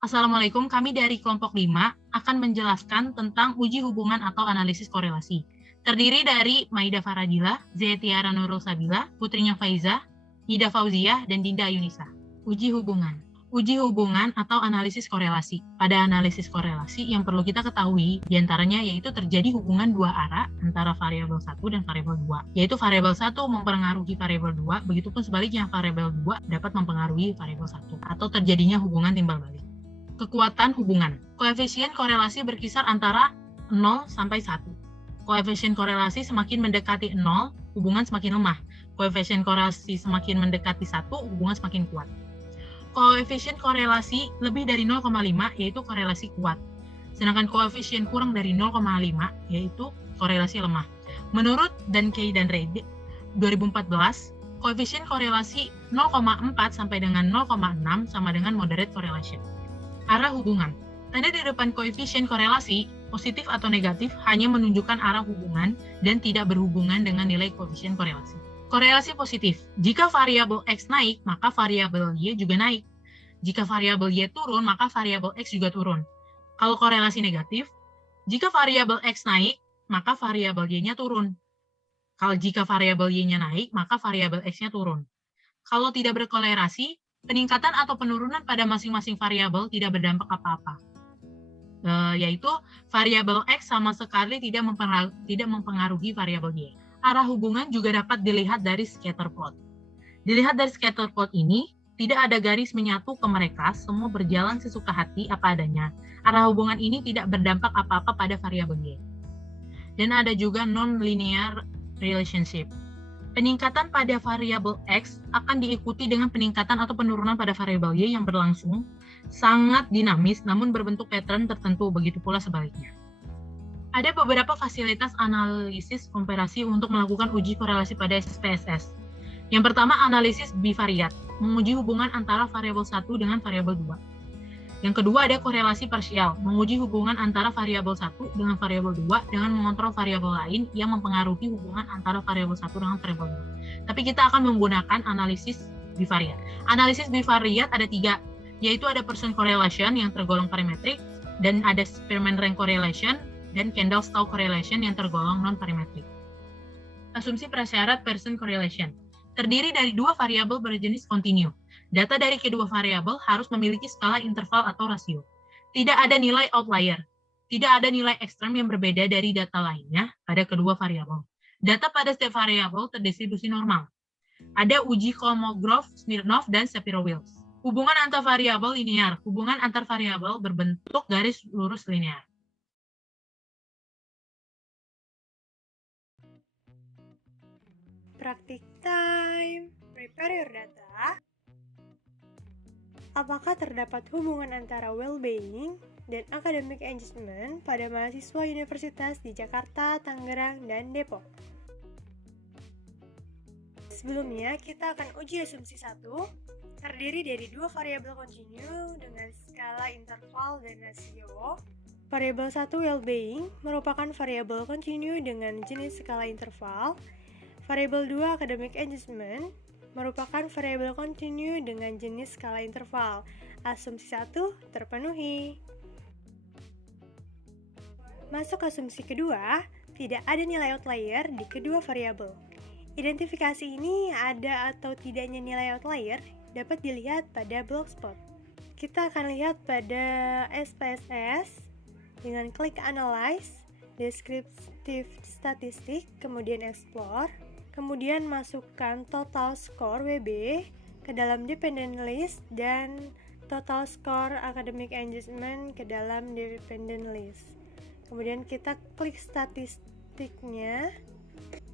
Assalamualaikum, kami dari kelompok 5 akan menjelaskan tentang uji hubungan atau analisis korelasi. Terdiri dari Maida Faradila, Zetiara Nurul Sabila, putrinya Faiza, Ida Fauziah, dan Dinda Yunisa. Uji hubungan. Uji hubungan atau analisis korelasi. Pada analisis korelasi yang perlu kita ketahui diantaranya yaitu terjadi hubungan dua arah antara variabel 1 dan variabel 2. Yaitu variabel 1 mempengaruhi variabel 2, begitupun sebaliknya variabel 2 dapat mempengaruhi variabel 1 atau terjadinya hubungan timbal balik. Kekuatan hubungan. Koefisien korelasi berkisar antara 0 sampai 1. Koefisien korelasi semakin mendekati 0, hubungan semakin lemah. Koefisien korelasi semakin mendekati 1, hubungan semakin kuat. Koefisien korelasi lebih dari 0,5 yaitu korelasi kuat. Sedangkan koefisien kurang dari 0,5 yaitu korelasi lemah. Menurut Dankey dan Reid 2014, koefisien korelasi 0,4 sampai dengan 0,6 sama dengan moderate correlation. Arah hubungan. Tanda di depan koefisien korelasi, positif atau negatif, hanya menunjukkan arah hubungan dan tidak berhubungan dengan nilai koefisien korelasi. Korelasi positif. Jika variabel X naik, maka variabel Y juga naik. Jika variabel Y turun, maka variabel X juga turun. Kalau korelasi negatif, jika variabel X naik, maka variabel Y-nya turun. Kalau jika variabel Y-nya naik, maka variabel X-nya turun. Kalau tidak berkorelasi, peningkatan atau penurunan pada masing-masing variabel tidak berdampak apa-apa. Yaitu variabel X sama sekali tidak mempengaruhi variabel Y. Arah hubungan juga dapat dilihat dari scatter plot. Dilihat dari scatter plot ini, tidak ada garis menyatu ke mereka, semua berjalan sesuka hati apa adanya. Arah hubungan ini tidak berdampak apa-apa pada variabel Y. Dan ada juga non-linear relationship. Peningkatan pada variabel X akan diikuti dengan peningkatan atau penurunan pada variabel Y yang berlangsung sangat dinamis namun berbentuk pattern tertentu, begitu pula sebaliknya. Ada beberapa fasilitas analisis komparasi untuk melakukan uji korelasi pada SPSS. Yang pertama, analisis bivariat, menguji hubungan antara variabel 1 dengan variabel 2. Yang kedua, ada korelasi parsial, menguji hubungan antara variabel 1 dengan variabel 2 dengan mengontrol variabel lain yang mempengaruhi hubungan antara variabel 1 dengan variabel 2. Tapi kita akan menggunakan analisis bivariat. Analisis bivariat ada 3, yaitu ada Pearson correlation yang tergolong parametrik, dan ada Spearman rank correlation, dan Kendall-Stokes correlation yang tergolong non-parametrik. Asumsi prasyarat Pearson correlation. Terdiri dari dua variabel berjenis kontinu. Data dari kedua variabel harus memiliki skala interval atau rasio. Tidak ada nilai outlier. Tidak ada nilai ekstrem yang berbeda dari data lainnya pada kedua variabel. Data pada setiap variabel terdistribusi normal. Ada uji Kolmogorov, Smirnov, dan Shapiro-Wilks. Hubungan antar variabel linear. Hubungan antar variabel berbentuk garis lurus linear. Praktik time. Prepare your data. Apakah terdapat hubungan antara well-being dan academic engagement pada mahasiswa universitas di Jakarta, Tangerang, dan Depok? Sebelumnya, kita akan uji asumsi 1, terdiri dari dua variabel kontinu dengan skala interval dan rasio. Variabel 1 well-being merupakan variabel kontinu dengan jenis skala interval. Variabel 2 academic engagement merupakan variabel kontinu dengan jenis skala interval. Asumsi 1 terpenuhi. Masuk asumsi kedua, tidak ada nilai outlier di kedua variabel. Identifikasi ini ada atau tidaknya nilai outlier dapat dilihat pada blogspot. Kita akan lihat pada SPSS dengan klik Analyze, Descriptive Statistic, kemudian Explore. Kemudian masukkan total score WB ke dalam dependent list dan total score academic engagement ke dalam dependent list. Kemudian kita klik statistiknya.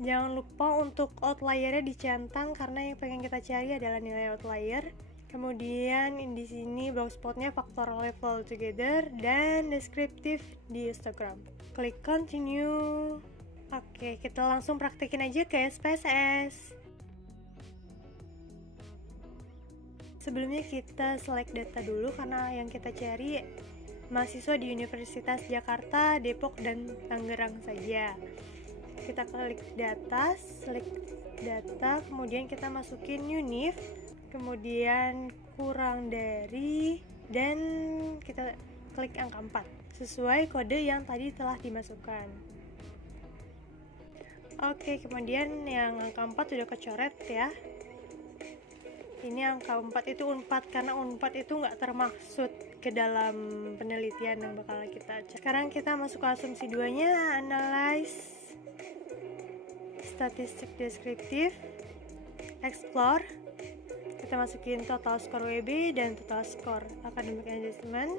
Jangan lupa untuk outliernya dicentang karena yang pengen kita cari adalah nilai outlier. Kemudian di sini blogspotnya faktor level together dan deskriptif di Instagram. Klik continue. Oke, kita langsung praktekin aja ke SPSS. Sebelumnya kita select data dulu karena yang kita cari mahasiswa di Universitas Jakarta, Depok, dan Tangerang saja. Kita klik data, select data, kemudian kita masukin UNIF, kemudian kurang dari dan kita klik angka 4 sesuai kode yang tadi telah dimasukkan. Oke, kemudian yang angka 4 sudah kecoret ya. Ini angka 4 itu Unpad, karena Unpad itu nggak termaksud ke dalam penelitian yang bakal kita cek. Sekarang kita masuk ke asumsi 2-nya, analyze, statistik deskriptif, explore. Kita masukin total score WB dan total score academic adjustment.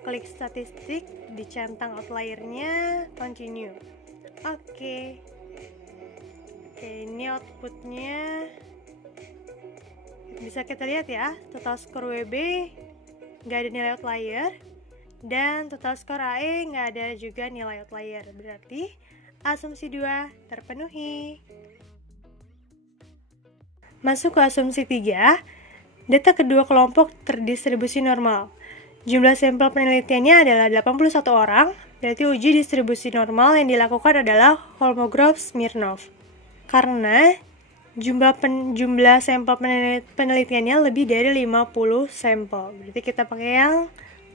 Klik statistik, dicentang outliernya, continue. Oke, ini outputnya bisa kita lihat ya. Total score WB nggak ada nilai outlier, dan total score AE nggak ada juga nilai outlier. Berarti asumsi 2 terpenuhi. Masuk ke asumsi 3, data kedua kelompok terdistribusi normal. Jumlah sampel penelitiannya adalah 81 orang, berarti uji distribusi normal yang dilakukan adalah Kolmogorov-Smirnov. Karena jumlah sampel penelitiannya lebih dari 50 sampel, berarti kita pakai yang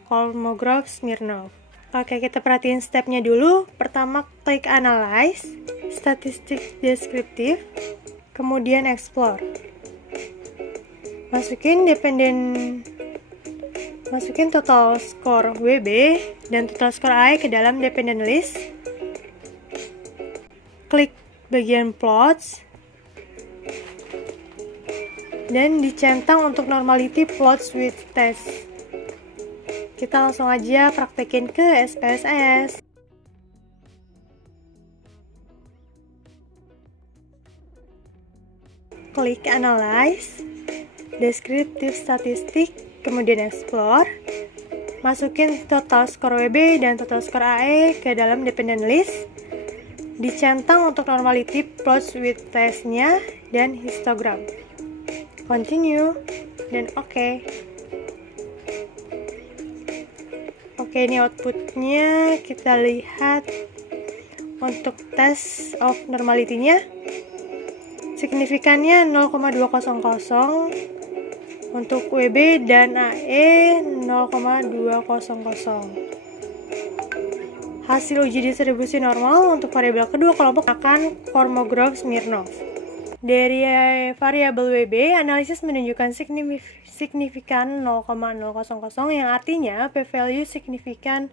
Kolmogorov-Smirnov. Oke, kita perhatiin stepnya dulu. Pertama, klik analyze, statistik deskriptif, kemudian explore. Masukin total score WB dan total score AE ke dalam dependent list. Klik bagian plots dan dicentang untuk normality plots with test. Kita langsung aja praktekin ke SPSS. Klik analyze, deskriptif statistik, kemudian explore. Masukin total score WB dan total score AE ke dalam dependent list. Dicentang untuk normality plots with testnya dan histogram. Continue dan oke. Oke, ini outputnya. Kita lihat untuk test of normality-nya. Signifikannya 0,200, untuk WB dan AE 0,200. Hasil uji distribusi normal untuk variabel kedua kelompok akan Kolmogorov-Smirnov. Dari variabel WB, analisis menunjukkan signifikan 0,000, yang artinya p-value signifikan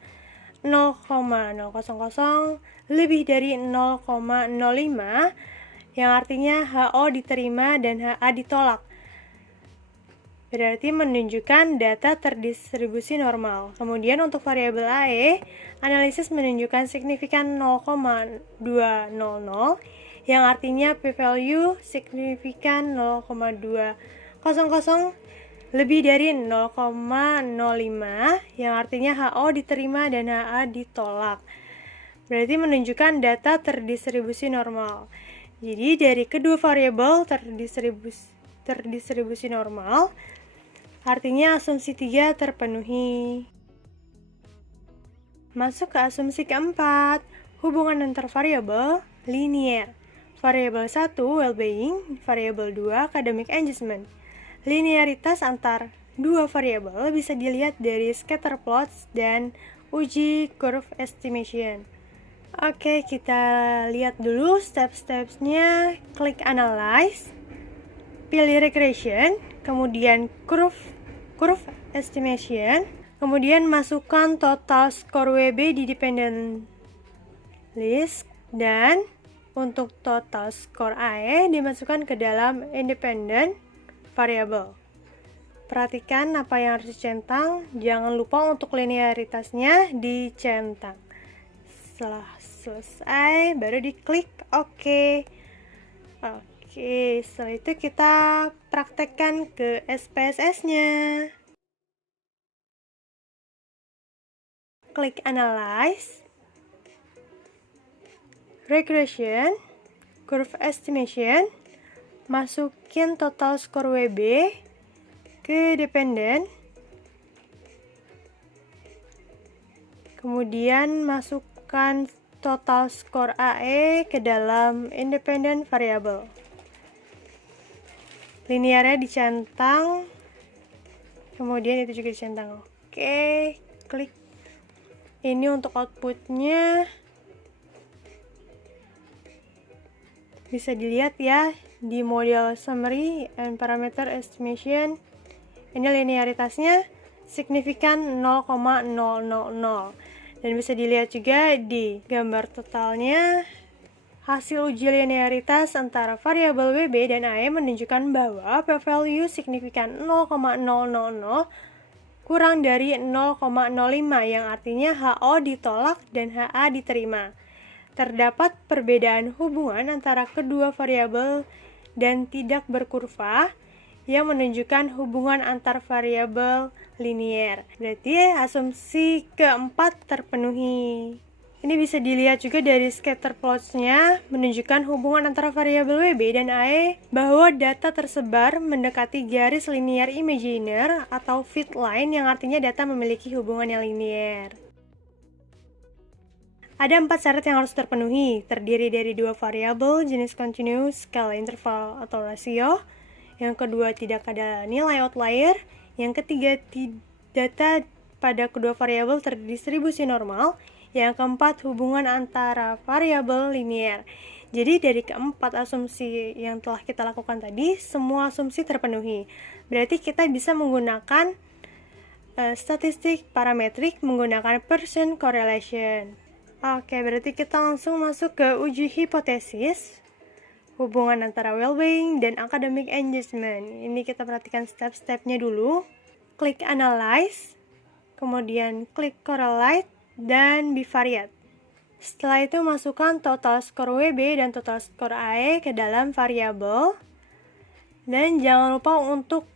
0,000 lebih dari 0,05, yang artinya HO diterima dan HA ditolak. Berarti menunjukkan data terdistribusi normal. Kemudian untuk variabel AE, analisis menunjukkan signifikan 0,200, yang artinya p-value signifikan 0,200 lebih dari 0,05, yang artinya HO diterima dan HA ditolak. Berarti menunjukkan data terdistribusi normal. Jadi dari kedua variabel terdistribusi normal, artinya asumsi 3 terpenuhi. Masuk ke asumsi keempat, hubungan antar variabel linear. Variabel 1 well-being, variabel 2 academic engagement. Linearitas antar dua variabel bisa dilihat dari scatter plots dan uji curve estimation. Oke, kita lihat dulu step-stepsnya. Klik analyze, pilih regression, kemudian curve estimation, kemudian masukkan total score WB di dependent list, dan untuk total score AE dimasukkan ke dalam independent variable. Perhatikan apa yang harus dicentang, jangan lupa untuk linearitasnya dicentang. Setelah selesai, baru diklik OK. Oke, setelah itu kita praktekkan ke SPSS-nya. Klik Analyze, Regression, Curve Estimation, masukin total score WB ke dependent, kemudian masukkan total score AE ke dalam independent variable. Linearnya dicentang, kemudian itu juga dicentang. Oke, klik ini untuk outputnya. Bisa dilihat ya di model summary and parameter estimation. Ini linearitasnya signifikan 0,000. Dan bisa dilihat juga di gambar totalnya, hasil uji linearitas antara variabel WB dan AE menunjukkan bahwa p-value signifikan 0,000 kurang dari 0,05 yang artinya HO ditolak dan HA diterima. Terdapat perbedaan hubungan antara kedua variabel dan tidak berkurva yang menunjukkan hubungan antar variabel linier. Berarti asumsi keempat terpenuhi. Ini bisa dilihat juga dari scatter plots-nya, menunjukkan hubungan antara variabel WB dan AE bahwa data tersebar mendekati garis linear imaginer atau fit line yang artinya data memiliki hubungan yang linier. Ada 4 syarat yang harus terpenuhi, terdiri dari 2 variabel, jenis continuous, skala interval atau rasio. Yang kedua, tidak ada nilai outlier. Yang ketiga, data pada kedua variabel terdistribusi normal. Yang keempat, hubungan antara variabel linear. Jadi dari keempat asumsi yang telah kita lakukan tadi, semua asumsi terpenuhi. Berarti kita bisa menggunakan statistik parametrik menggunakan Pearson correlation. Oke, berarti kita langsung masuk ke uji hipotesis hubungan antara well-being dan academic engagement. Ini kita perhatikan step-stepnya dulu. Klik analyze, kemudian klik correlate dan bivariate. Setelah itu masukkan total skor WB dan total skor AE ke dalam variabel. Dan jangan lupa untuk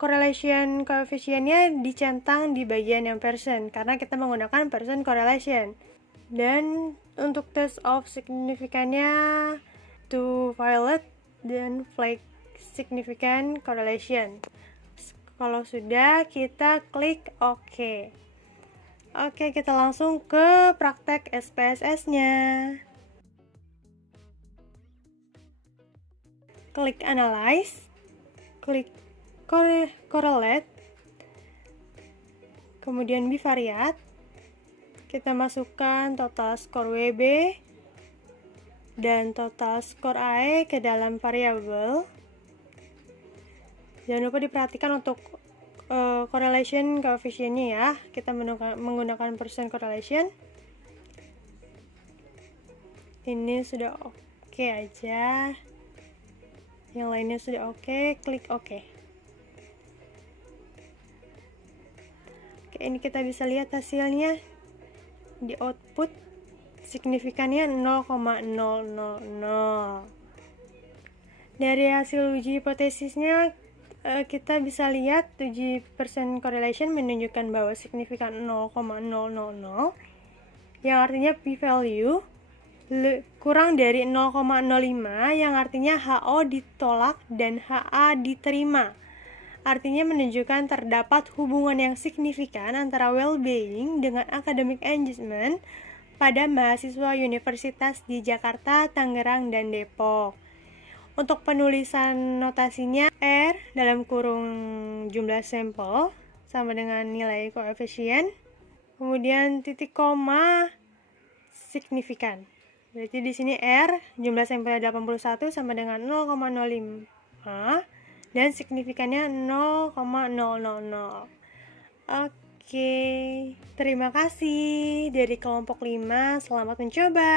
correlation koefisiennya dicentang di bagian yang Pearson karena kita menggunakan Pearson correlation. Dan untuk test of signifikannya to violet dan flag significant correlation. Kalau sudah, kita klik OK. Oke, kita langsung ke praktek SPSS-nya. Klik analyze, klik correlate, kemudian bivariate. Kita masukkan total skor WB dan total skor AE ke dalam variabel. Jangan lupa diperhatikan untuk correlation koefisiennya ya. Kita menggunakan Pearson correlation. Ini sudah oke aja. Yang lainnya sudah oke, klik OK. Oke, ini kita bisa lihat hasilnya. Di output signifikannya 0,000. Dari hasil uji hipotesisnya kita bisa lihat uji Pearson correlation menunjukkan bahwa signifikan 0,000 yang artinya p-value kurang dari 0,05 yang artinya HO ditolak dan HA diterima. Artinya menunjukkan terdapat hubungan yang signifikan antara well-being dengan academic engagement pada mahasiswa universitas di Jakarta, Tangerang, dan Depok. Untuk penulisan notasinya, R dalam kurung jumlah sampel sama dengan nilai koefisien, kemudian titik koma signifikan. Berarti di sini R jumlah sampelnya 81 sama dengan 0,05 dan signifikannya 0,000. Oke, terima kasih dari kelompok 5. Selamat mencoba.